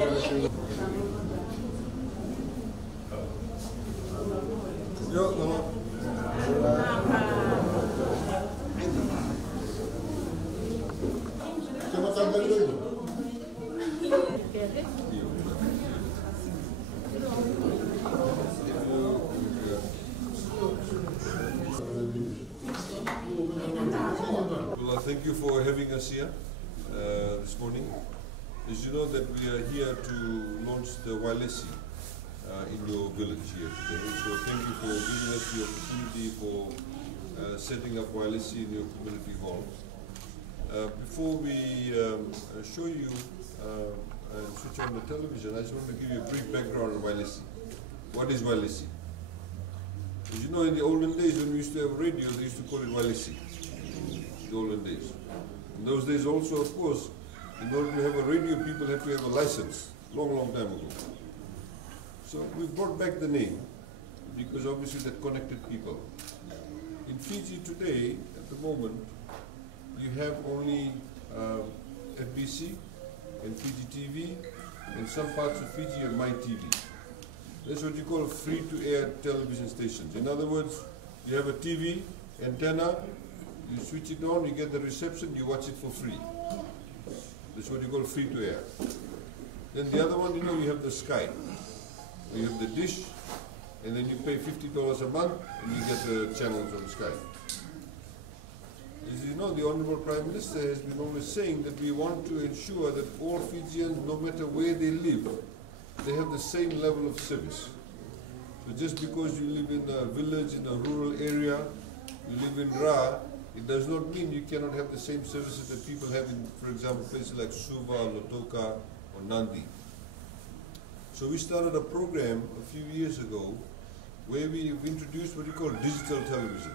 Well, thank you for having us here this morning. As you know that we are here to launch the Wailesi in your village here today. So thank you for giving us the opportunity for setting up Wailesi in your community hall. Before we show you and switch on the television, I just want to give you a brief background on Wailesi. What is Wailesi? As you know, in the olden days when we used to have radio, they used to call it Wailesi. The olden days. In those days also, of course, in order to have a radio, people had to have a license, long time ago. So we brought back the name because obviously that connected people. In Fiji today, at the moment, you have only FBC and Fiji TV, and some parts of Fiji are My TV. That's what you call free-to-air television stations. In other words, you have a TV antenna, you switch it on, you get the reception, you watch it for free. That's what you call free-to-air. Then the other one, you know, you have the Sky. You have the dish, and then you pay $50 a month, and you get the channels on Sky. As you know, the Honorable Prime Minister has been always saying that we want to ensure that all Fijians, no matter where they live, they have the same level of service. So just because you live in a village, in a rural area, you live in Ra, it does not mean you cannot have the same services that people have in, for example, places like Suva, Lautoka, or Nandi. So we started a program a few years ago where we've introduced what we call digital television.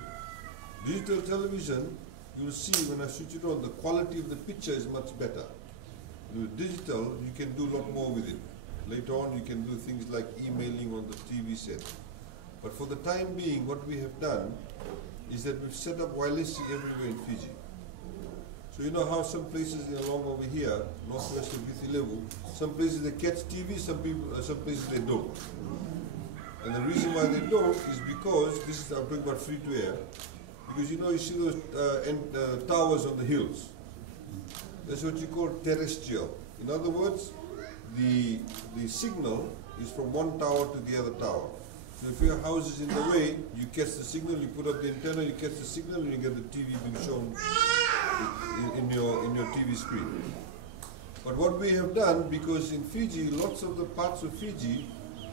Digital television, you'll see when I switch it on, the quality of the picture is much better. With digital, you can do a lot more with it. Later on, you can do things like emailing on the TV set. But for the time being, what we have done is that we've set up Wailesi everywhere in Fiji. So you know how some places along over here, northwest of Viti-Levu, some places they catch TV, some places they don't. And the reason why they don't is because, this is, I'm talking about free-to-air, because you know you see those towers on the hills. That's what you call terrestrial. In other words, the signal is from one tower to the other tower. So if your house is in the way, you catch the signal, you put up the antenna, you catch the signal, and you get the TV being shown in your TV screen. But what we have done, because in Fiji, lots of the parts of Fiji,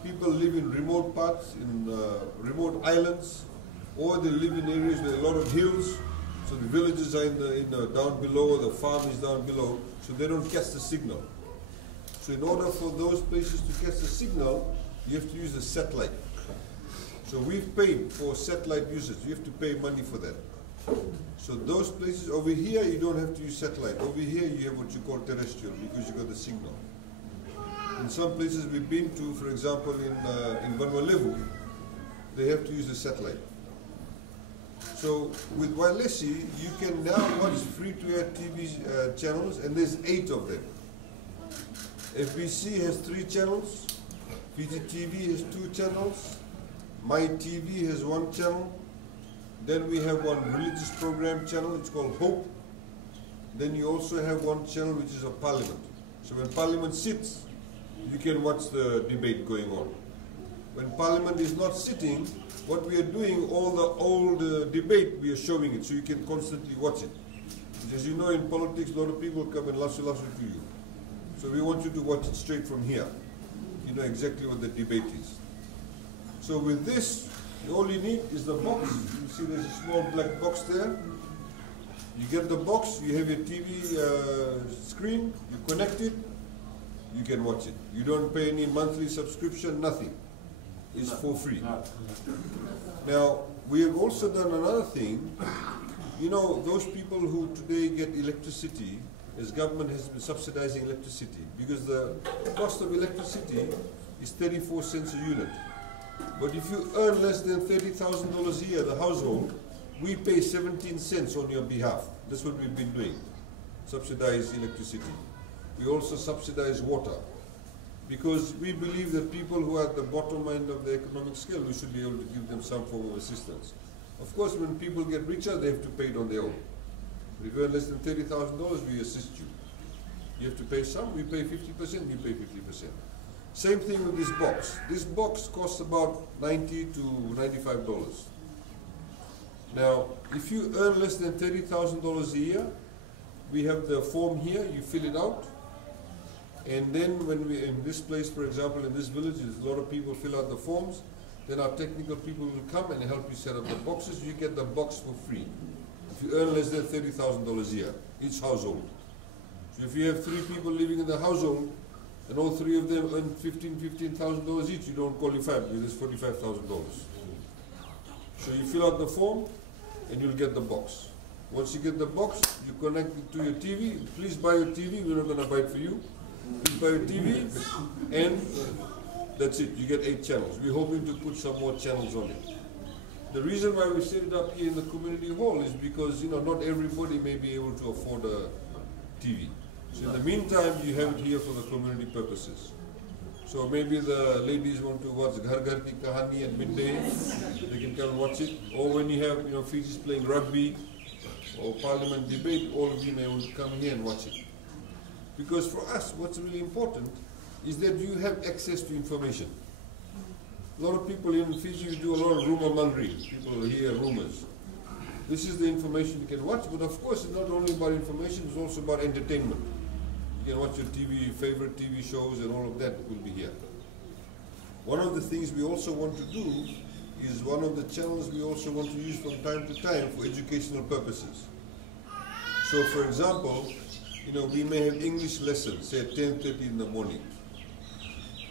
people live in remote parts, in remote islands, or they live in areas with a lot of hills. So the villages are down below, the farm is down below, so they don't catch the signal. So in order for those places to catch the signal, you have to use a satellite. So we've paid for satellite usage. You have to pay money for that. So those places over here, you don't have to use satellite. Over here, you have what you call terrestrial because you got the signal. In some places we've been to, for example, in Vanuatu, they have to use the satellite. So with Wailesi, you can now watch free-to-air TV channels, and there's 8 of them. FBC has 3 channels, Fiji TV has 2 channels, My TV has 1 channel, then we have one religious program channel, it's called Hope. Then you also have one channel which is a parliament. So when parliament sits, you can watch the debate going on. When parliament is not sitting, what we are doing, all the old debate, we are showing it, so you can constantly watch it. As you know, in politics, a lot of people come and lasso to you. So we want you to watch it straight from here. You know exactly what the debate is. So with this, all you need is the box. You see there's a small black box there. You get the box, you have your TV screen, you connect it, you can watch it. You don't pay any monthly subscription, nothing. It's for free. Now, we have also done another thing. You know, those people who today get electricity, as government has been subsidizing electricity, because the cost of electricity is 34 cents a unit. But if you earn less than $30,000 a year, the household, we pay 17 cents on your behalf. That's what we've been doing, subsidize electricity. We also subsidize water. Because we believe that people who are at the bottom end of the economic scale, we should be able to give them some form of assistance. Of course, when people get richer, they have to pay it on their own. But if you earn less than $30,000, we assist you. You have to pay some, we pay 50%, you pay 50%. Same thing with this box. This box costs about $90 to $95. Now, if you earn less than $30,000 a year, we have the form here, you fill it out. And then when we, in this place, for example, in this village, a lot of people fill out the forms. Then our technical people will come and help you set up the boxes. You get the box for free. If you earn less than $30,000 a year, each household. So if you have 3 people living in the household, and all 3 of them earn $15,000 each, you don't qualify because it's $45,000. So you fill out the form, and you'll get the box. Once you get the box, you connect it to your TV. Please buy your TV. We're not going to buy it for you. Please buy your TV, and that's it. You get 8 channels. We're hoping to put some more channels on it. The reason why we set it up here in the community hall is because not everybody may be able to afford a TV. So in the meantime, you have it here for the community purposes. So maybe the ladies want to watch Ghar Ghar Ki Kahani at midday, they can come and watch it. Or when you have Fiji's playing rugby or parliament debate, all of you may want to come here and watch it. Because for us, what's really important is that you have access to information. A lot of people in Fiji do a lot of rumor mongering. People hear rumors. This is the information you can watch, but of course it's not only about information, it's also about entertainment. You can watch your favorite TV shows, and all of that will be here. One of the things we also want to do is one of the channels we also want to use from time to time for educational purposes. So for example, we may have English lessons, say at 10:30 in the morning.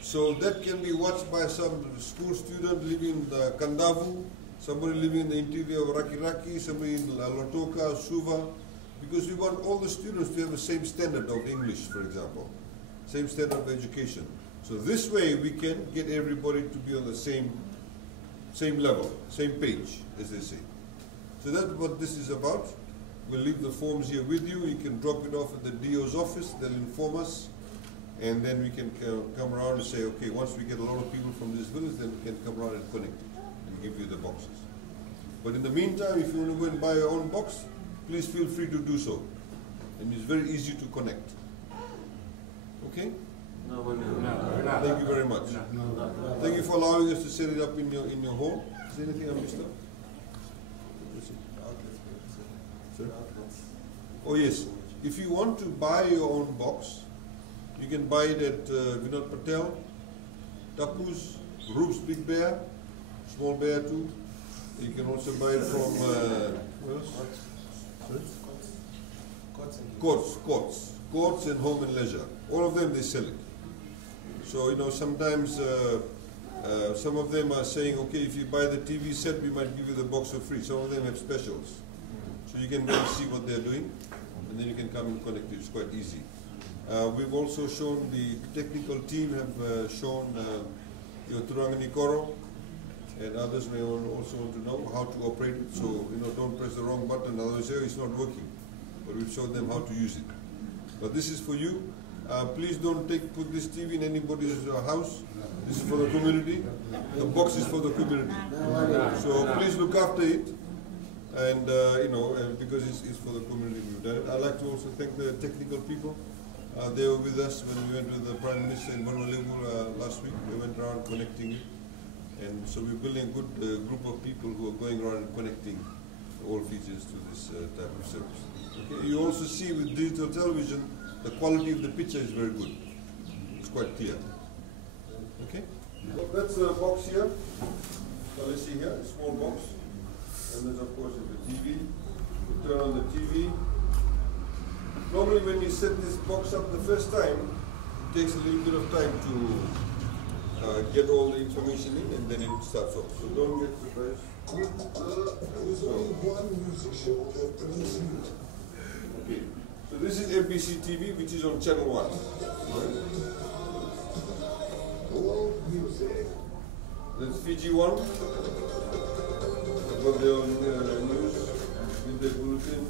So that can be watched by some school student living in Kandavu, somebody living in the interior of Raki, somebody in Lotoka, Suva, because we want all the students to have the same standard of English, for example, same standard of education. So this way we can get everybody to be on the same level, same page, as they say. So that's what this is about. We'll leave the forms here with you. You can drop it off at the DO's office. They'll inform us. And then we can come around and say, okay, once we get a lot of people from this village, then we can come around and connect it and give you the boxes. But in the meantime, if you want to go and buy your own box, please feel free to do so. And it's very easy to connect. Okay? Thank you very much. Thank you for allowing us to set it up in your home. Is there anything I missed out? Oh yes, if you want to buy your own box, you can buy it at Vinod Patel, Tapu's, Roof's Big Bear, Small Bear too. You can also buy it from Courts and Home and Leisure. All of them, they sell it. So sometimes some of them are saying, okay, if you buy the TV set, we might give you the box for free. Some of them have specials. So you can go and see what they're doing, and then you can come and connect it. It's quite easy. We've also shown, the technical team have shown Turangani Koro, and others may also want to know how to operate it. So don't press the wrong button, otherwise say, it's not working. But we've shown them how to use it. But this is for you. Please don't put this TV in anybody's house. This is for the community. The box is for the community. So please look after it. And because it's for the community, we've done it. I'd like to also thank the technical people. They were with us when we went with the Prime Minister in Honolulu last week. We went around connecting it. And so we're building a good group of people who are going around and connecting all Fijians to this type of service. Okay. You also see with digital television, the quality of the picture is very good. It's quite clear. Okay? Well, that's the box here. So let's see here, a small box. And there's of course the TV. You turn on the TV. Normally when you set this box up the first time, it takes a little bit of time to get all the information in, and then it starts off. So don't get surprised. Okay. So this is FBC TV, which is on channel 1. That's Fiji 1. That's what they're on news, with the bulletin.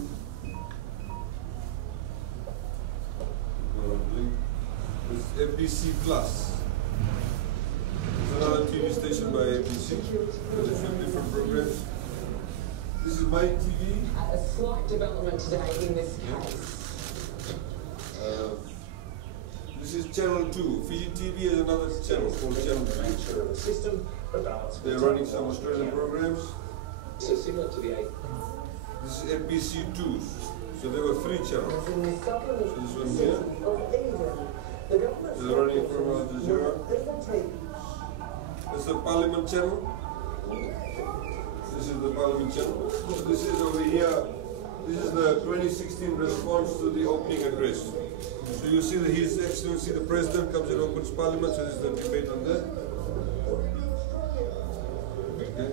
This FBC Plus. There's another TV station by ABC with a few different programs. This is My TV. A slight development today in this case. This is Channel 2. Fiji TV has another channel called Channel 2. They're running some Australian programs. So similar to the 8. This is NBC 2. So there were 3 channels. So this one here. So they're running from Al Jazeera. This is the Parliament channel. This is the Parliament channel. So this is over here. This is the 2016 response to the opening address. So you see that His Excellency the President comes and opens Parliament, so this is the debate on that. Okay.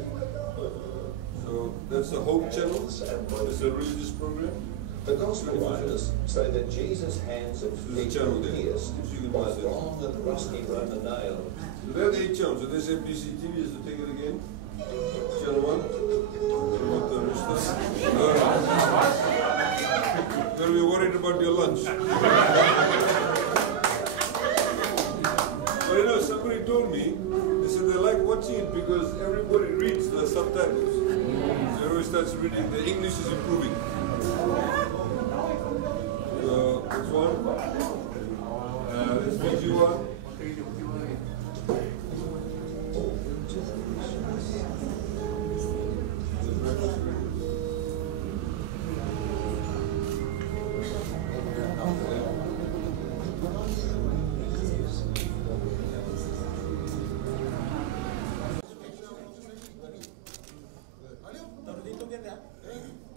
So that's the Hope channel. It's a religious program. The Gospel writers say that Jesus' hands and feet were pierced by long and rusty Roman nails. So there are the 8 channels. So there's NBC TV, just to take it again. Channel 1. What the rest of You'll be worried about your lunch. But you know, somebody told me, they said they like watching it because everybody reads the subtitles. So everybody starts reading, the English is improving. So that's one. There's Fiji one.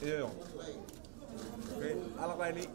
Iya, Oke, alak lain nih.